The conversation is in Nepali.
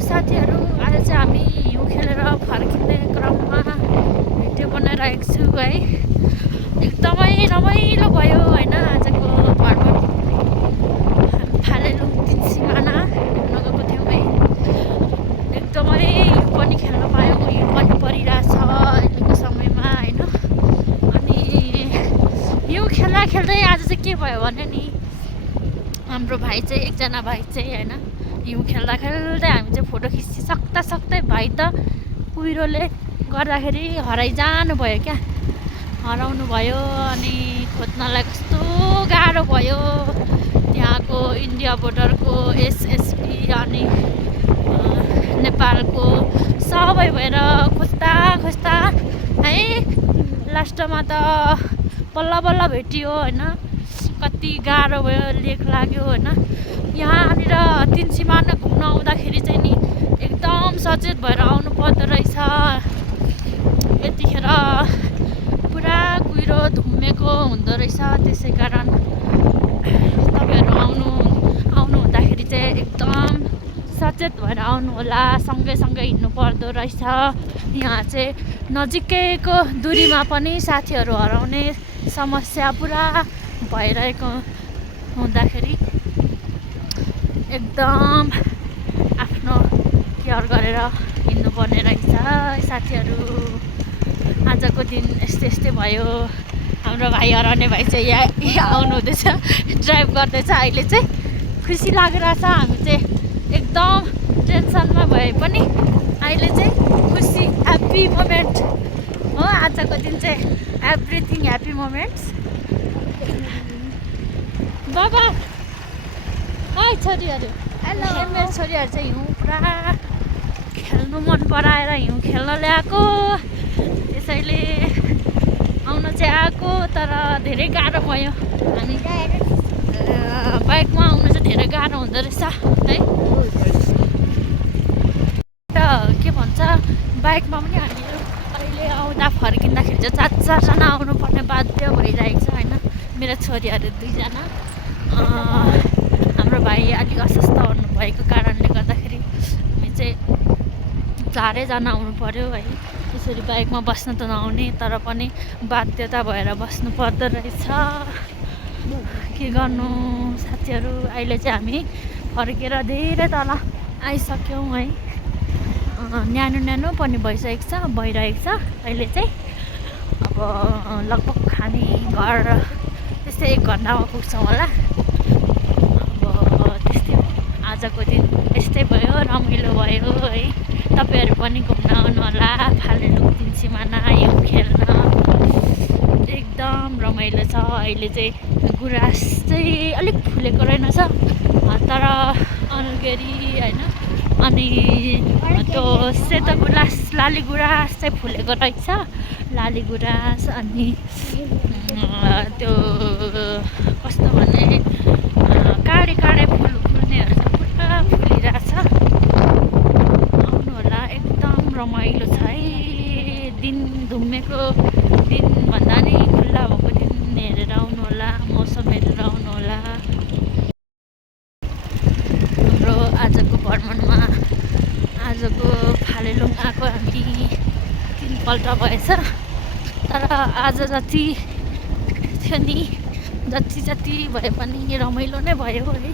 साथीहरू, आज चाहिँ हामी हिउँ खेलेर फर्किने क्रममा भिडियो बनाइरहेको छु है। एकदमै रमाइलो भयो होइन आजको भ्रमण। फालेलुङ तिन सिमाना घुम्न गएको थियौँ है। एकदमै हिउँ पनि खेल्न पायौँ, हिउँ पनि परिरहेछ अहिलेको समयमा होइन। अनि हिउँ खेल्दा खेल्दै आज चाहिँ के भयो भने नि, हाम्रो भाइ चाहिँ एकजना भाइ चाहिँ होइन हिउँ खेल्दा खेल्दै हामी चाहिँ फोटो खिचिसक्दा सक्दै भाइ त कुहिरोले गर्दाखेरि हराइजानु भयो क्या, हराउनु भयो। अनि खोज्नलाई कस्तो गाह्रो भयो। त्यहाँको इन्डिया बोर्डरको एसएसबी अनि नेपालको सबै भएर खोज्दा खोज्दा है लास्टमा त बल्ल बल्ल भेटियो होइन। कति गाह्रो भयो, लेक लाग्यो होइन। यहाँनिर तिन सिमाना घुम्न आउँदाखेरि चाहिँ नि एकदम सचेत भएर आउनु पर्दो रहेछ। यतिखेर पुरा कुहिरो धुम्मेको हुँदो रहेछ। त्यसै कारण तपाईँहरू आउनु हुँदाखेरि चाहिँ एकदम सचेत भएर आउनु होला, सँगै हिँड्नु पर्दो रहेछ। यहाँ चाहिँ नजिकैको दूरीमा पनि साथीहरू हराउने समस्या पुरा भइरहेको हुँदाखेरि एकदम आफ्नो केयर गरेर हिँड्नुपर्ने रहेछ साथीहरू। आजको दिन यस्तै भयो। हाम्रो भाइ हराउने भाइ चाहिँ यहाँ आउनु हुँदैछ, ड्राइभ गर्दैछ। अहिले चाहिँ खुसी लागिरहेछ। हामी चाहिँ एकदम टेन्सनमा भए पनि अहिले चाहिँ खुसी, ह्याप्पी मोमेन्ट हो आजको दिन चाहिँ। Everything happy moments. बाबा है छोरीहरू, मेरो छोरीहरू चाहिँ हिउँ पुरा खेल्नु मन पराएर हिउँ खेल्न ल्याएको, त्यसैले आउन चाहिँ आएको। तर धेरै गाह्रो भयो। हामी बाइकमा आउनु चाहिँ धेरै गाह्रो हुँदो रहेछ है। र के भन्छ, बाइकमा पनि हामीहरू अहिले आउँदा फर्किँदाखेरि चाहिँ 4-4जना आउनुपर्ने बाध्य भइरहेको छ होइन। मेरो छोरीहरू 2जना। हाम्रो भाइ अलिक अस्वस्थ हुनुभएको कारणले गर्दाखेरि हामी चाहिँ 4जना आउनु पर्यो है। त्यसरी बाइकमा बस्न त नआउने, तर पनि बाध्यता भएर बस्नु पर्दो रहेछ। के गर्नु साथीहरू, अहिले चाहिँ हामी फर्केर धेरै तल आइसक्यौँ है। न्यानो पनि भइरहेको छ अहिले चाहिँ। अब लगभग हामी घर त्यस्तै 1 घन्टामा पुग्छौँ होला। अब त्यस्तै आजको दिन यस्तै भयो, रमाइलो भयो है। तपाईँहरू पनि घुम्न आउनु होला फालेलुङ तिन सिमाना हिउँ खेल्न। एकदम रमाइलो छ। अहिले चाहिँ गुराँस चाहिँ अलिक फुलेको रहेनछ, तर अलगेरी होइन। अनि त्यो सेतो गुराँस, लाली गुराँस चाहिँ फुलेको रहेछ। लाली गुराँस अनि त्यो कस्तो भने काँडे फुल्नेहरू चाहिँ पुरा फुलिरहेछ। आउनु होला, एकदम रमाइलो छ है। दिन धुम्मेको दिन भन्दा नि खुल्ला भएको दिन हेरेर आउनु होला, मौसम हेरेर आउनु होला। हाम्रो आजको भ्रमणमा आजको फालेलुङ आएको हामी 3 पल्ट भएछ। तर आज जति थियो नि, जति भए पनि रमाइलो नै भयो है।